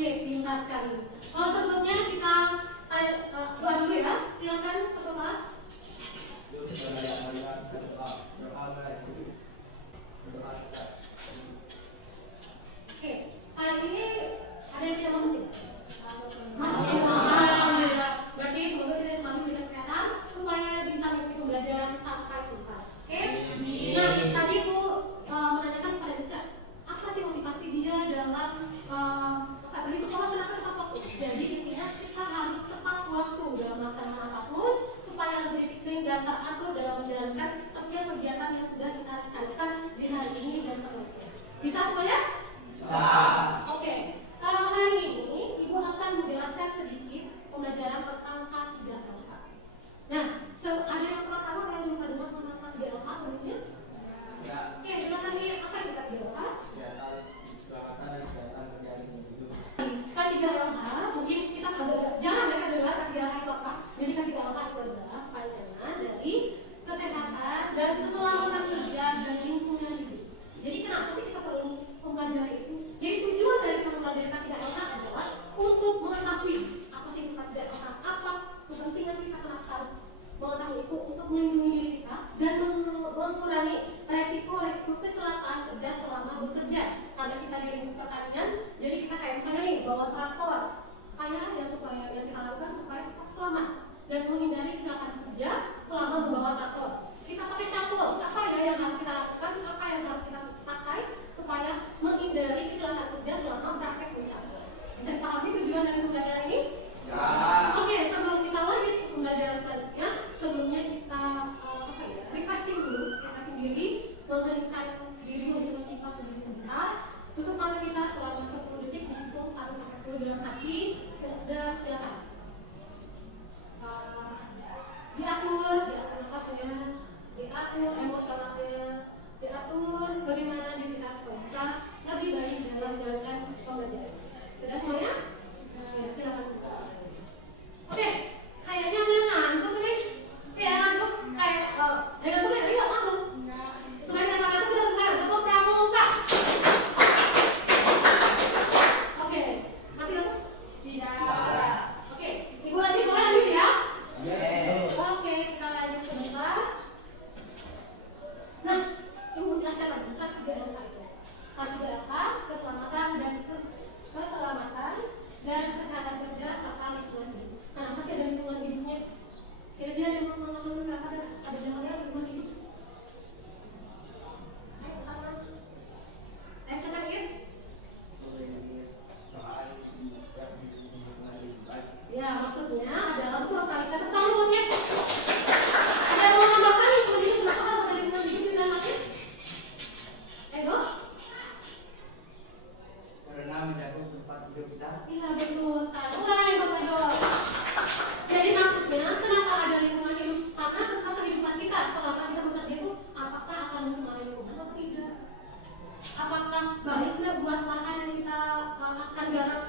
Oke, pintar sekali. Sebelumnya kita doa dulu ya. Silakan ketua kelas. Oke, kali ini ada yang tidak masuk tidak? Masuk. Alhamdulillah. Berarti semoga kita selalu diberikan kesehatan supaya bisa mengikuti pembelajaran sampai tuntas. Oke? Nah, tadi Bu menanyakan kepada Ica, apa sih motivasi dia dalam di sekolah kenapa tepat waktu? Jadi intinya kita harus tepat waktu dalam melaksanakan apapun supaya lebih disiplin dan teratur dalam menjalankan setiap kegiatan yang sudah kita rencanakan di hari ini dan seterusnya. Bisa semuanya? Bisa. Oke. Hari ini Ibu akan menjelaskan sedikit pembelajaran tentang K3LH. Nah, ada yang pernah tahu yang belum pernah dengar tentang K3LH sebelumnya? Ya. Oke, silakan nih, apa yang K3LH? Kesehatan, keselamatan dan kesehatan kerja individu. K3LH mungkin kita jarang mereka dengar K3LH itu apa. Jadi K3LH itu adalah panjangan dari kesehatan dan keselamatan kerja dan lingkungan hidup. Jadi kenapa sih kita perlu mempelajari itu? Jadi tujuan dari kita mempelajari K3LH adalah untuk mengetahui apa sih itu K3LH, apa kepentingan kita, kenapa harus mengetahui itu untuk melindungi diri kita dan mengurangi resiko kecelakaan kerja selama bekerja. Karena kita di lingkup pertanian, jadi kita kayak misalnya nih bawa traktor, supaya yang kita lakukan supaya tetap selamat dan menghindari kecelakaan kerja selama membawa traktor. Kita pakai cangkul, apa ya yang harus kita lakukan, apa yang harus kita pakai supaya menghindari kecelakaan kerja selama praktek mencangkul. Bisa dipahami tujuan dari pembelajaran ini? Ya. Oke, sebelum kita lanjut pembelajaran selanjutnya, sebelumnya kita refreshing diri, mengheningkan diri untuk mencipta sebentar. Tutup mata kita selama 10 detik, dihitung 1 sampai 10 dalam hati. Silakan. Diatur nafasnya, diatur emosionalnya, diatur bagaimana diri kita supaya bisa lebih baik dalam menjalankan pembelajaran. Sudah semuanya? Silakan. Oke, kayaknya ada yang ngantuk nih. Ngantuk kayak ngantuk nih, nggak ngantuk. Supaya kita ngantuk kita dengar ketua pramuka. Oke, masih ngantuk? Tidak. Oke, Ibu lanjut mulai lanjut ya. Oke, kita lanjut sebentar. Nah, Ibu jelaskan lagi K3LH itu. K3LH, keselamatan dan kesehatan kerja serta lingkungan hidup. Nah, masih ada lingkungan hidupnya. Kira-kira ada pengalaman berapa ada jalannya lingkungan hidup? Ayo, silakan ya. Ya, maksudnya adalah betul sekali. Catat tangan buatnya. Ada yang mau menambahkan lingkungan hidup? Kenapa harus ada lingkungan hidup di dalamnya? Dok? Karena menjaga tempat hidup kita. Iya, betul sekali. Ulangi Dok. Jadi maksudnya kenapa ada lingkungan hidup? Karena tentang kehidupan kita selama kita bekerja itu apakah akan mencemari lingkungan atau tidak? Apakah baik nggak buat lahan yang kita akan garap?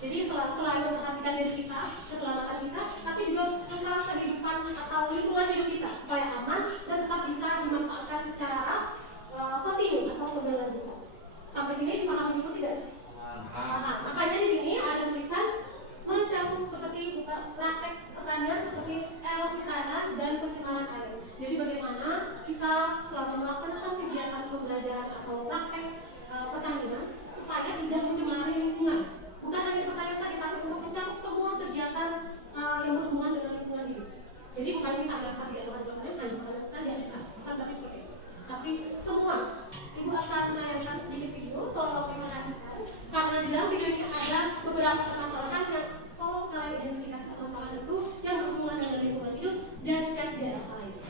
Jadi selain memperhatikan diri kita, keselamatan kita, tapi juga tentang kehidupan atau lingkungan hidup kita supaya aman dan tetap bisa dimanfaatkan secara kontinu atau berlanjut. Sampai sini dipahami dulu tidak? Paham. Makanya di sini ada tulisan mencakup seperti praktek pertanian seperti erosi tanah dan pencemaran air. Jadi bagaimana kita selama melaksanakan kegiatan pembelajaran atau praktek pertanian supaya tidak mencemari lingkungan. Bukan hanya pertanian saja, tapi untuk mencakup semua kegiatan yang berhubungan dengan lingkungan hidup. Jadi bukan ini karena K3LH bukan berarti seperti itu. Tapi semua. Ibu akan menayangkan sedikit video, tolong diperhatikan. Karena di dalam video ini ada beberapa permasalahan yang tolong kalian identifikasi permasalahan itu yang berhubungan dengan lingkungan hidup dan K3LH lainnya.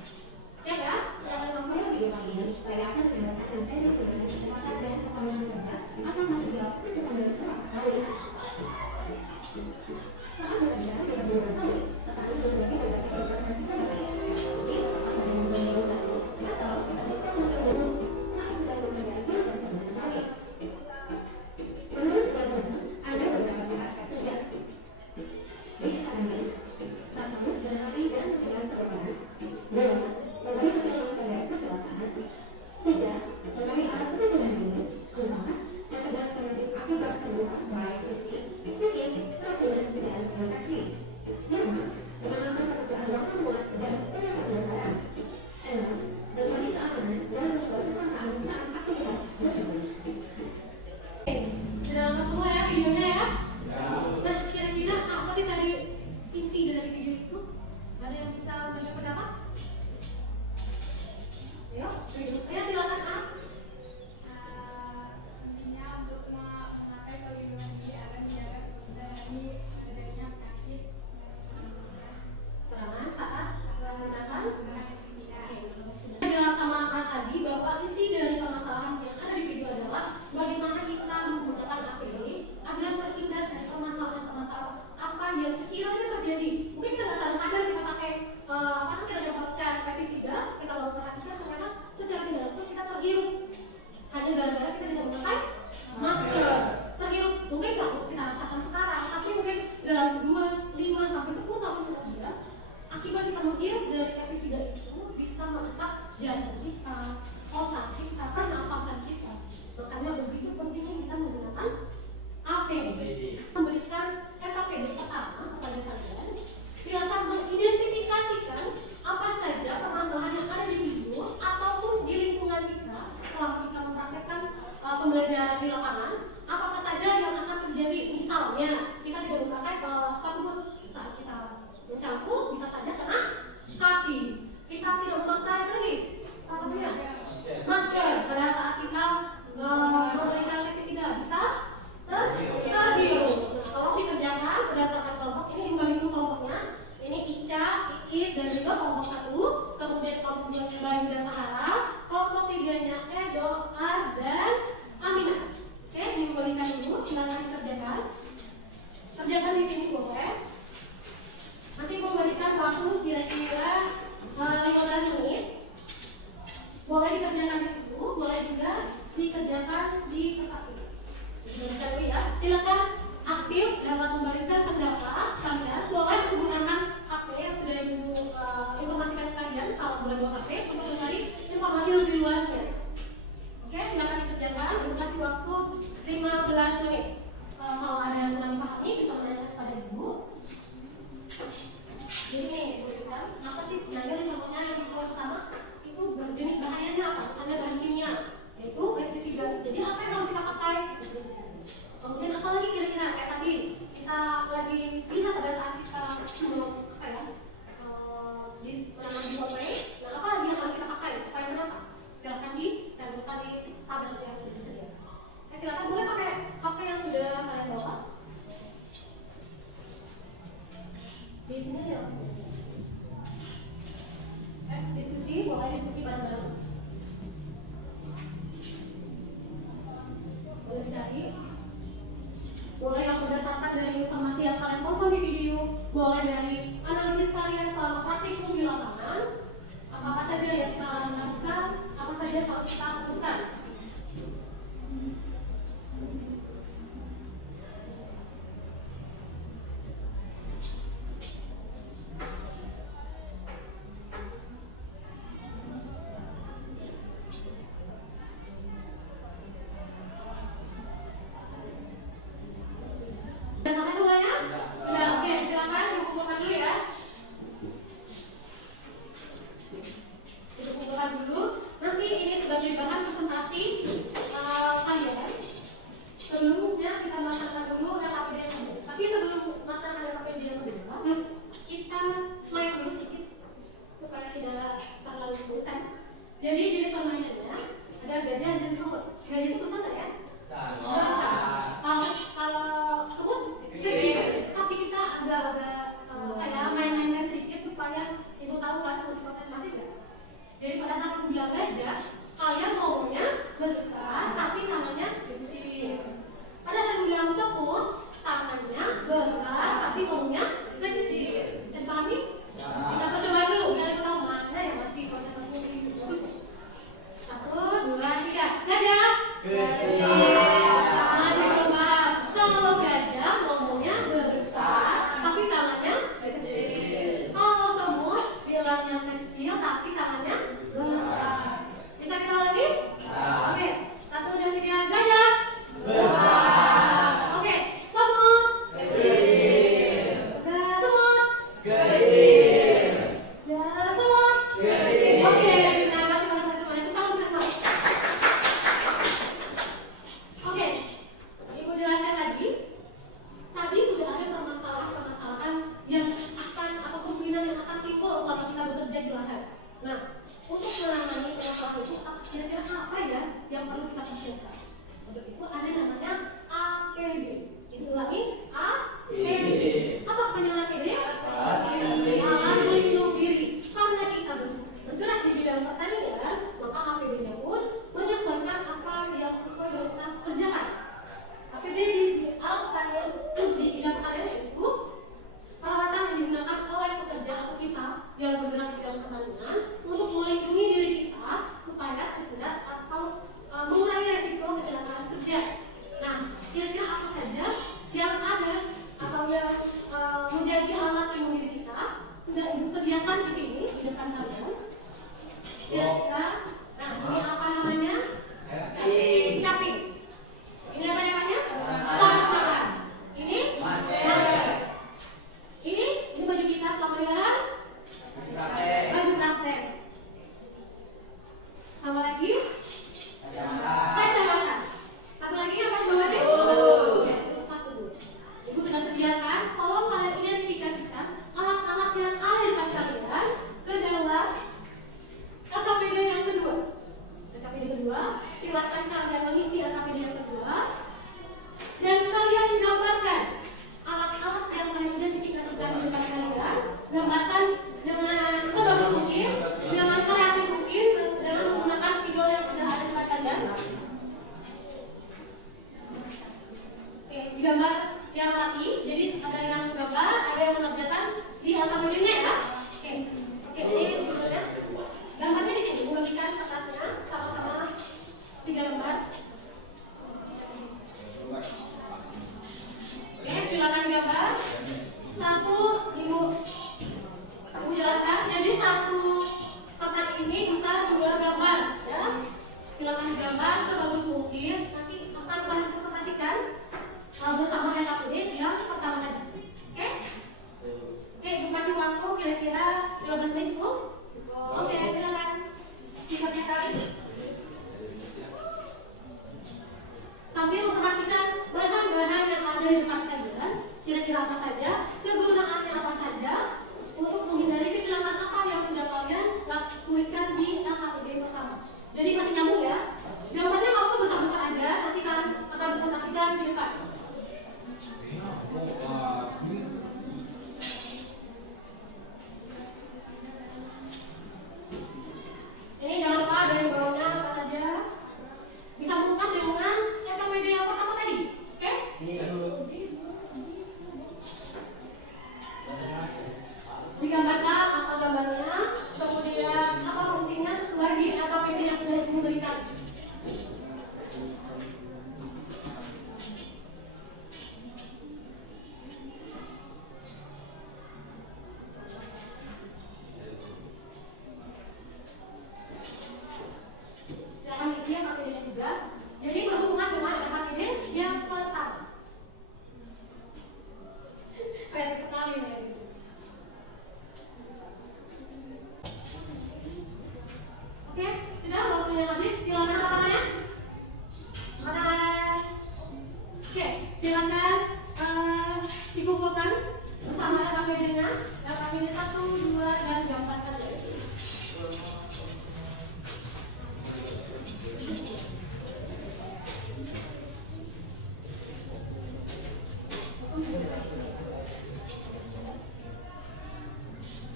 Siap ya? Yang nomor video ini saya akan menjelaskan teknik kesehatan dan keselamatan kerja akan menjawab pertanyaan kali. Saat bekerja tidak boleh sekali, tetapi berbagai informasi kembali. Jadi, akan menggunakan atau kita mencoba saat sedang bekerja itu tidak boleh sekali. Menurut teman-teman, ada beberapa syarat K3LH akibat kita menghirup dari pestisida itu bisa merusak jantung kita, otak kita, pernafasan kita. Makanya begitu pentingnya kita menggunakan APD. Memberikan RKPD pertama kepada kalian. Silakan mengidentifikasikan apa saja permasalahan yang ada di hidup ataupun di lingkungan kita selama kita mempraktekkan pembelajaran di lapangan. Apakah saja yang akan terjadi? Misalnya kita tidak memakai sepatu boot saat kita mencangkuk, bisa saja kena kaki. Kita tidak memakai lagi masker pada saat kita memberikan pestisida, bisa terhirup. Tolong dikerjakan berdasarkan kelompok. Ini kembali dulu kelompoknya. Ini Ica, Iit, dan juga kelompok 1. Kemudian kelompok 2 Bayu dan Sahara. Kelompok 3-nya Edo, Ar, dan Aminah. Oke, dikembalikan dulu. Silakan dikerjakan. Kerjakan di sini boleh. Nanti gue berikan waktu kira-kira 15 menit. Boleh dikerjakan di situ, boleh juga dikerjakan di tempat ini. Dikerjakan dulu ya. Silakan aktif dalam memberikan pendapat kalian. Boleh menggunakan HP yang sudah ibu informasikan ke kalian kalau boleh bawa HP untuk mencari informasi lebih luasnya. Oke, silakan dikerjakan. Dikasih waktu 15 menit. Kalau ada yang kurang dipahami bisa menanyakan kepada ibu. Jadi nih, tuliskan apa sih? Nah, ini contohnya yang pertama itu berjenis bahayanya apa? Misalnya bahan kimia, yaitu pestisida. Jadi apa yang harus kita pakai? Kemudian apa lagi kira-kira kayak tadi kita lagi bisa pada saat kita apa ya menanam di potret. Nah, apa lagi yang harus kita pakai supaya kenapa? Silakan dicantumkan di tabel yang sudah disediakan. Silakan boleh pakai HP yang sudah kalian bawa. Di sini ya. Diskusi, boleh diskusi bareng-bareng. Boleh dicari. Boleh yang berdasarkan dari informasi yang kalian tonton di video, boleh dari analisis kalian selama praktikum di lapangan. Apa saja yang kita lakukan, apa saja yang harus kita lakukan. Sudah selesai semuanya? Sudah, oke, silakan dikumpulkan dulu ya. Dikumpulkan dulu. Nanti ini sebagai bahan presentasi di gambar yang rapi. Jadi ada yang gambar, ada yang mengerjakan di alfabetnya ya. Oke, ini judulnya. Gambarnya di sini, bagikan kertasnya sama-sama 3 lembar. Oke, silakan gambar. 1, Ibu jelaskan. Jadi satu kertas ini bisa 2 gambar, ya. Silakan digambar sebagus mungkin. Nanti akan presentasikan bersama SKPD yang pertama tadi. Oke? Oke, Ibu kasih waktu kira-kira 15 menit cukup? Oke, silakan. Singkatnya tadi. Sambil memperhatikan bahan-bahan yang ada di depan kalian, kira-kira apa saja, kegunaannya apa saja, untuk menghindari kecelakaan apa yang sudah kalian tuliskan di LKPD pertama. Jadi masih nyambung ya. Gambarnya kamu besar-besar aja, nanti kan akan presentasikan di depan. Ini jangan lupa dari bawahnya apa saja. Disambungkan dengan LKPD yang pertama tadi. Oke? Digambarkan apa gambarnya, kemudian apa fungsinya sesuai di LKPD yang sudah Ibu berikan. Jangan isi LKPD-nya juga. Jadi berhubungan dengan LKPD yang pertama. Keren sekali ya. Oke, sudah waktunya habis. Silakan angkat tangannya. Oke, silakan dikumpulkan bersama LKPD-nya. LKPD 1, 2, dan 4 saja.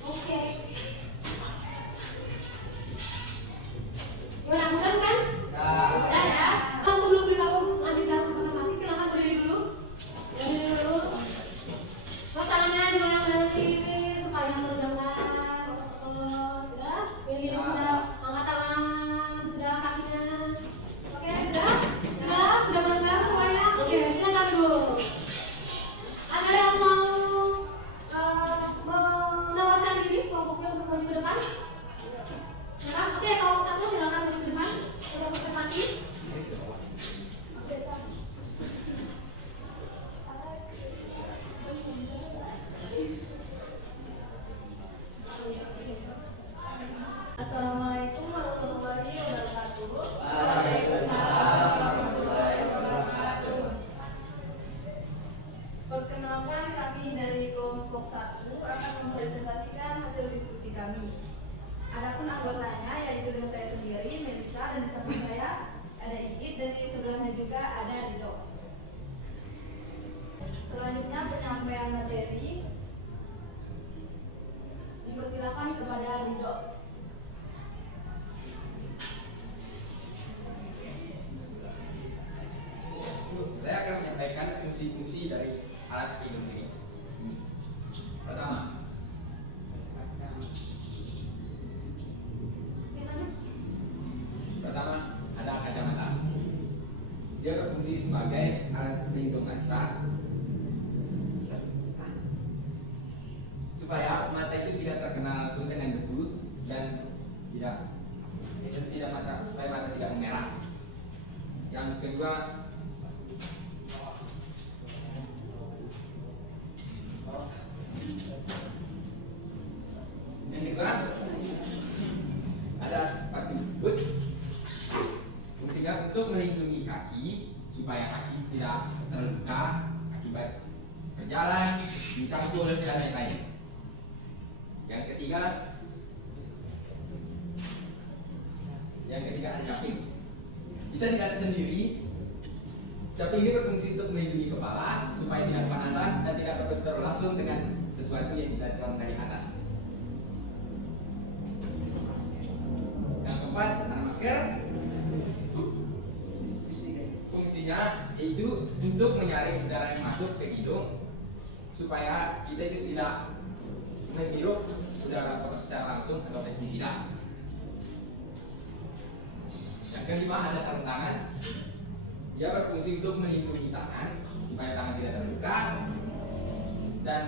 Oke. Mudah-mudahan kan? Udah ya. Kalau sebelum kita lanjutkan presentasi, silakan berdiri dulu. Berdiri dulu. Terus tangannya digoyang dari sini supaya terdengar. Sudah? Ini sudah angkat tangan, sudah kakinya. Oke, sudah? Sudah mendengar semuanya? Oke, silakan dulu. Ada yang mau menawarkan diri kelompoknya untuk maju ke depan? Ya, oke, kalau satu silakan maju ke depan untuk presentasi. Assalamualaikum warahmatullahi wabarakatuh. Waalaikumsalam warahmatullahi wabarakatuh. Perkenalkan, kami dari kelompok 1 akan mempresentasikan hasil diskusi kami. Adapun anggotanya yaitu dengan saya sendiri, Melisa, dan di samping saya ada Igit, dan di sebelahnya juga ada Rido. Selanjutnya penyampaian materi dipersilakan kepada Rido. Saya akan menyampaikan fungsi-fungsi dari alat pelindung ini. Pertama, ada kacamata. Dia berfungsi sebagai alat pelindung mata supaya mata itu tidak terkena langsung dengan debu dan supaya mata tidak memerah. Yang kedua, ada sepatu boot. Fungsinya untuk melindungi kaki supaya kaki tidak terluka akibat berjalan, mencangkul, dan lain-lain. Yang ketiga ada caping. Bisa dilihat sendiri, caping ini berfungsi untuk melindungi kepala supaya tidak kepanasan dan tidak berbentur langsung dengan sesuatu yang dilakukan dari atas. Yang keempat, ada masker. Fungsinya yaitu untuk untuk menyaring udara yang masuk ke hidung supaya kita itu tidak menghirup udara kotor secara langsung atau pestisida. Yang kelima ada sarung tangan. Dia berfungsi untuk melindungi tangan supaya tangan tidak terluka dan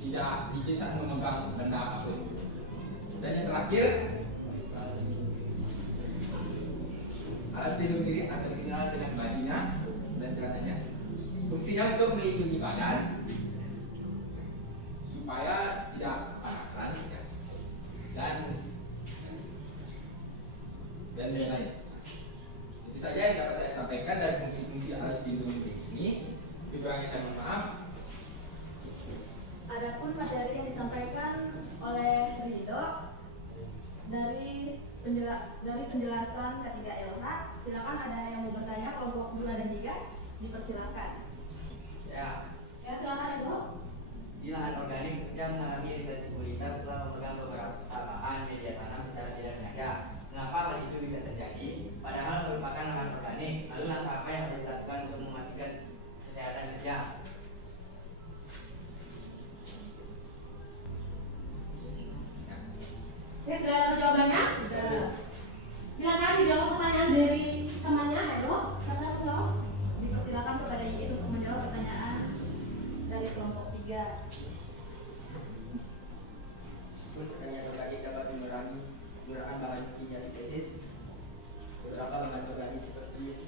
tidak licin saat memegang benda apapun. Dan yang terakhir, alat pelindung diri atau dikenal dengan bajunya dan celananya. Fungsinya untuk melindungi badan supaya tidak kepanasan ya. dan lain-lain. Itu saja yang dapat saya sampaikan dari fungsi-fungsi alat pelindung diri ini. Kurangnya saya mohon maaf. Adapun materi yang disampaikan oleh Ridho dari penjelasan ketiga LH, silakan ada yang mau bertanya kelompok 2 dan 3, dipersilakan. Ya, Ya, silakan Ibu. di lahan organik yang mengalami iritasi kualitas setelah memegang beberapa bahan media tanam secara tidak sengaja. Mengapa hal itu bisa terjadi? Padahal merupakan lahan organik. Lalu langkah apa yang harus dilakukan untuk memastikan kesehatan kerja? Ya, sudah ada jawabannya? Sudah. Silakan dijawab pertanyaan dari temannya, Edo. Silakan jawab. Dipersilakan kepada Yit untuk menjawab pertanyaan dari kelompok 3. Meskipun pertanyaan organik dapat mengurangi penggunaan bahan kimia sintesis, beberapa bahan organik seperti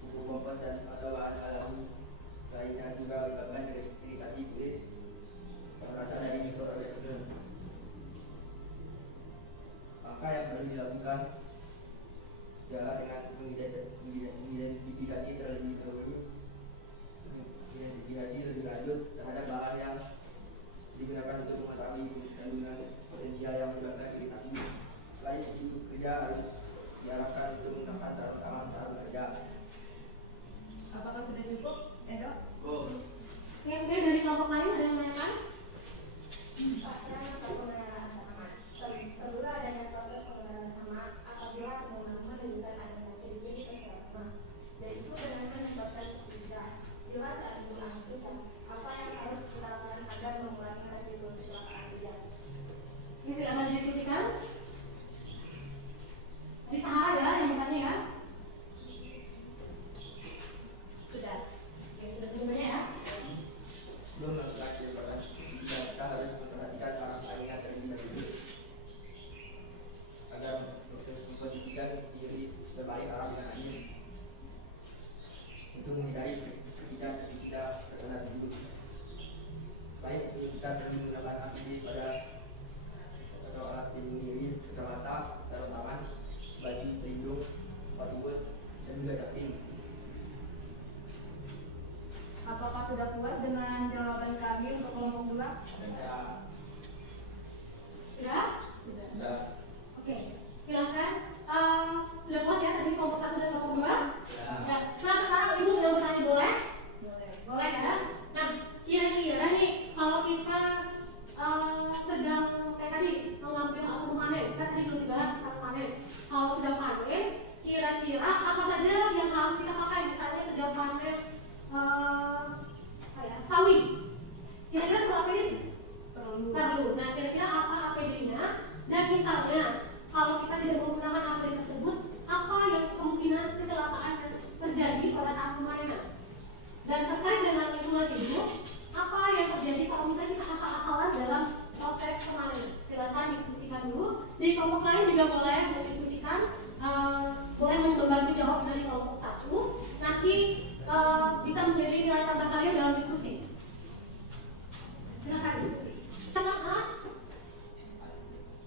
pupuk kompos dan atau bahan alami lainnya juga menyebabkan iritasi kulit yang berasal dari mikroorganisme. Langkah yang perlu dilakukan adalah dengan mengidentifikasi terlebih dahulu, identifikasi lebih lanjut terhadap bahan yang digunakan untuk mengetahui kandungan potensial yang menyebabkan iritasi. Selain itu, kerja harus diarahkan untuk menggunakan sarung tangan saat bekerja. Apakah sudah cukup, Edo? Oke, mungkin dari kelompok lain ada yang menanyakan? Saya satu pertanyaan pertama. Perlu adanya proses pengenalan sama apabila teman-teman menunjukkan adanya ciri-ciri kesehatan, yaitu dengan menyebabkan pestisida. Bila saat menggunakan kerja, apa yang harus kita lakukan agar mengurangi resiko kecelakaan kerja? Ini tidak akan didiskusikan. Di Sahara ya, yang bertanya ya. Sudah. Oke, sudah jawabannya ya. Sebelum melakukan tindakan pestisida, kita harus memperhatikan arah saringan terlebih dahulu agar memposisikan diri berbalik arah dengan angin untuk menghindari percikan pestisida terkena tubuh. Selain itu, kita perlu menggunakan APD pada atau alat pelindung diri, kacamata, sarung tangan, baju pelindung, patibut, dan juga caping. Apakah sudah puas dengan jawaban kami untuk kelompok 2? Ya, Sudah? Sudah. Oke, silakan. Sudah puas ya tadi kelompok 1 dan kelompok 2? Ya. Ya. Nah, sekarang Ibu sudah bertanya boleh? Boleh. Boleh ya? Nah, kira-kira nih kalau kita sedang kayak tadi mengambil atau memanen, kan tadi belum dibahas tentang panen. Kalau sedang panen, kira-kira apa saja yang harus kita pakai? Misalnya sedang panen sawit. Kira-kira perlu APD? Perlu. Nah, kira-kira apa APD-nya? Dan misalnya kalau kita tidak menggunakan APD tersebut, apa yang kemungkinan kecelakaan terjadi pada saat pemanenan? Dan terkait dengan lingkungan hidup, apa yang terjadi kalau misalnya kita asal-asalan dalam proses pemanenan? Silakan diskusikan dulu. Di kelompok lain juga boleh mendiskusikan, boleh membantu jawab dari kelompok 1. Nanti bisa menjadi nilai tambah kalian dalam diskusi. Silakan diskusi. Silakan.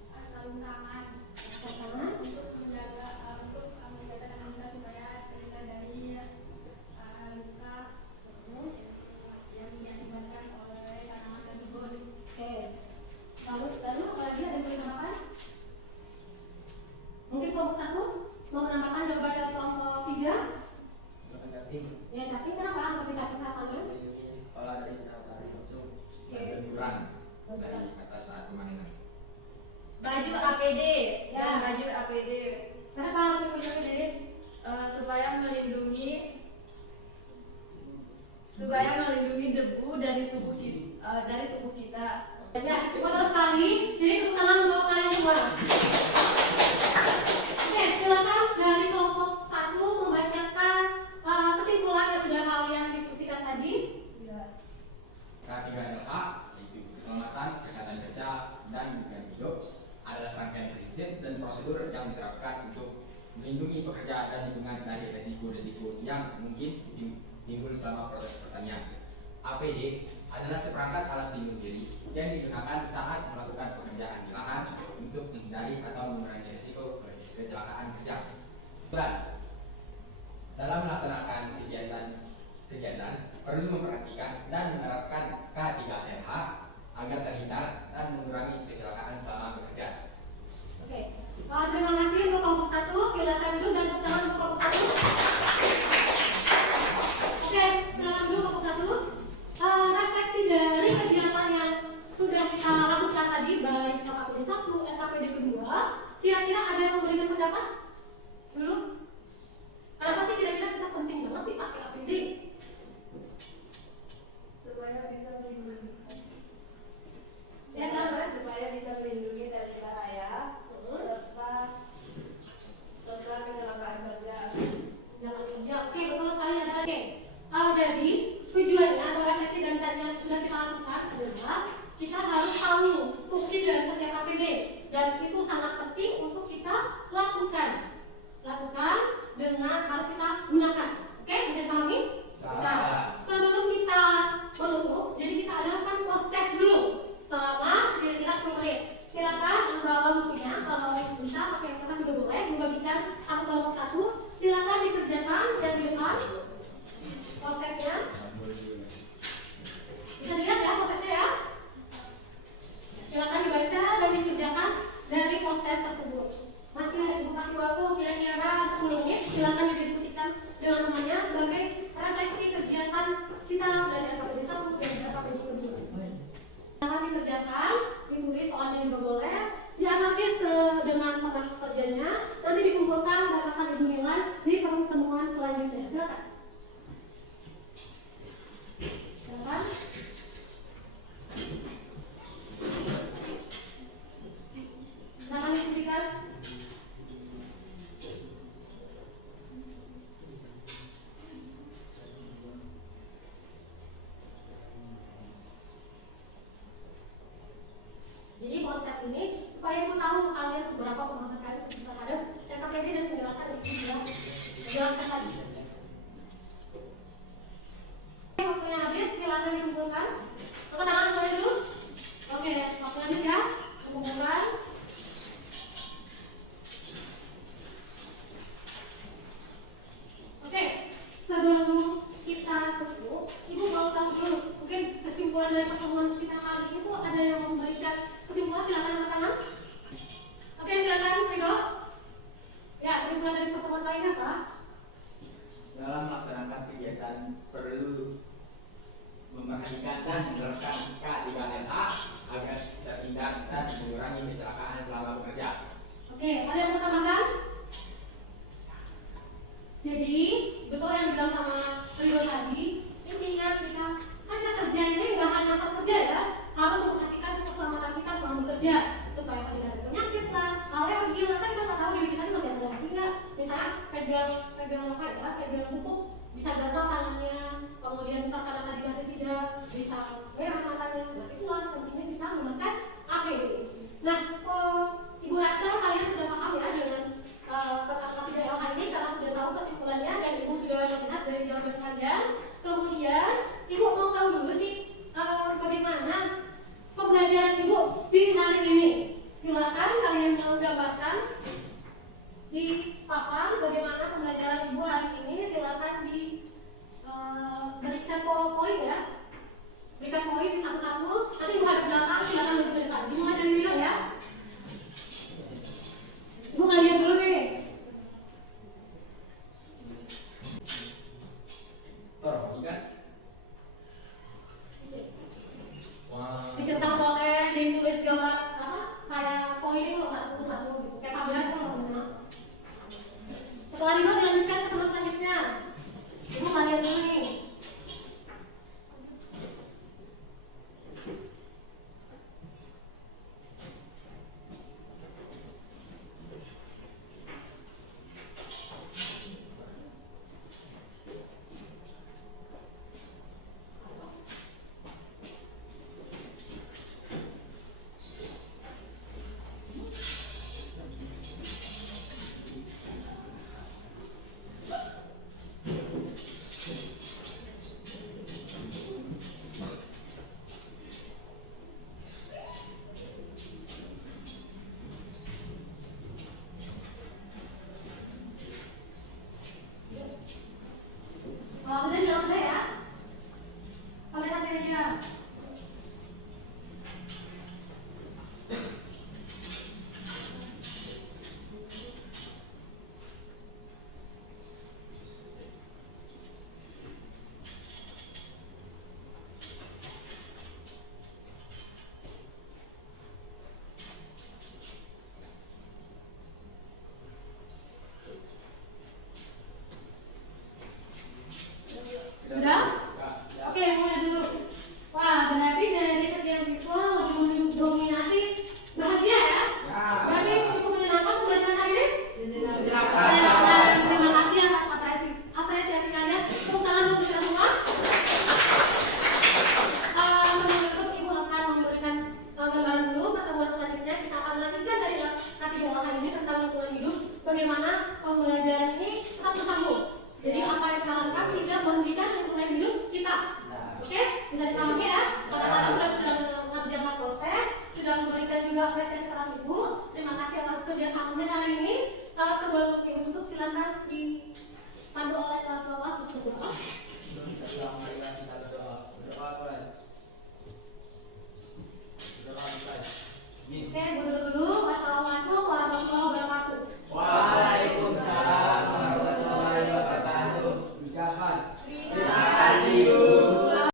Sarung tangan untuk menjaga kesehatan kita supaya terhindar dari luka yang diakibatkan oleh tanaman tersebut. Oke. Lalu lagi ada yang boleh menambahkan? Mungkin kelompok 1 mau menambahkan jawaban dari kelompok 3? menggunakan caping, Ya, caping kenapa? Tapi caping saat panen? melindungi kepala dari sinar matahari langsung. Dan benturan dari atas saat pemanenan. Baju APD, Ya. baju APD Kenapa harus punya APD? supaya melindungi supaya melindungi debu dari tubuh kita. Ya, betul sekali. Jadi tepuk tangan untuk kalian semua. Oke, silakan dari kelompok 1 membacakan kesimpulan yang sudah kalian diskusikan tadi. Ya. K3LH yaitu keselamatan, kesehatan kerja, dan lingkungan hidup adalah serangkaian prinsip dan prosedur yang diterapkan untuk melindungi pekerja dan lingkungan dari resiko-resiko yang mungkin timbul selama proses pertanian. APD adalah seperangkat alat pelindung diri yang digunakan saat melakukan pekerjaan di lahan untuk menghindari atau mengurangi risiko kecelakaan kerja. Dalam melaksanakan kegiatan perlu memperhatikan dan menerapkan K3RH agar terhindar dan mengurangi kecelakaan selama bekerja. Oke, terima kasih untuk kelompok 1. Silakan duduk dan tepuk tangan untuk kelompok 1. Oke, silakan duduk kelompok 1. Refleksi dari kegiatan yang sudah kita lakukan tadi, baik LKPD 1, LKPD kedua, kira-kira ada yang memberikan pendapat? Dulu? Kenapa sih kira-kira kita penting banget nih pakai APD? Supaya bisa melindungi. Ya, kan? Supaya bisa melindungi dari bahaya serta kecelakaan kerja. Jangan kerja. Oke, betul sekali ada. Oke. Jadi tujuannya atau refleksi dari tadi yang sudah kita lakukan adalah kita harus tahu fungsi dari setiap APD dan itu sangat penting untuk kita lakukan dengan harus kita gunakan. Oke, bisa dipahami? Nah, sebelum kita menutup, jadi kita adakan post test dulu selama kira-kira 10 menit. Silakan membawa bukunya, kalau bisa pakai kertas juga boleh, membagikan satu kelompok 1. Silakan dikerjakan dan di depan prosesnya. Bisa dilihat ya prosesnya ya. Silakan dibaca dan dikerjakan dari proses tersebut. Masih ada edukasi waktu kira-kira 10 menit. Silakan didiskusikan dengan temannya sebagai refleksi kegiatan kita dari LKPD 1 dan LKPD kedua. Silakan dikerjakan, ditulis soalnya juga boleh. Dianalisis dengan teman kerjanya. Nanti dikumpulkan dan akan dinilai di pertemuan selanjutnya. Silakan. Silakan. Silakan diskusikan. Jadi podcast ini supaya ibu tahu kalian seberapa pemahaman kalian terhadap LKPD dan penjelasan yang sudah dijelaskan tadi. Waktunya habis, silakan dikumpulkan. Angkat tangan semuanya dulu. Oke, waktunya habis ya. Kumpulkan. Oke, sebelum kita tutup, ibu mau tahu dulu mungkin kesimpulan dari pertemuan kita kali ini tuh ada yang memberikan kesimpulan. Silakan angkat tangan. Oke, silakan Rido. Ya, kesimpulan dari pertemuan kali ini apa? Dalam melaksanakan kegiatan perlu memperhatikan dan menerapkan K3RH agar terhindar dan mengurangi kecelakaan selama bekerja. Oke, ada yang mau tambahkan? Jadi, betul yang dibilang sama Ridho tadi, intinya kita kerja ini nggak hanya saat kerja ya, harus memperhatikan keselamatan kita selama bekerja supaya tidak ada penyakit lah. Hal yang begini kan kita nggak tahu diri kita ini masih ada lagi nggak. Misalnya pegang pupuk bisa gatal tangannya, kemudian ntar karena tadi masih tidak bisa merah matanya. Nah itulah pentingnya kita menggunakan APD. Nah, ibu rasa kalian sudah paham ya dengan K3LH ini karena sudah tahu kesimpulannya dan ibu sudah melihat dari jawaban kalian. Kemudian ibu mau tahu dulu sih bagaimana pembelajaran ibu di hari ini. Silakan kalian mau gambarkan di papan bagaimana pembelajaran ibu hari ini.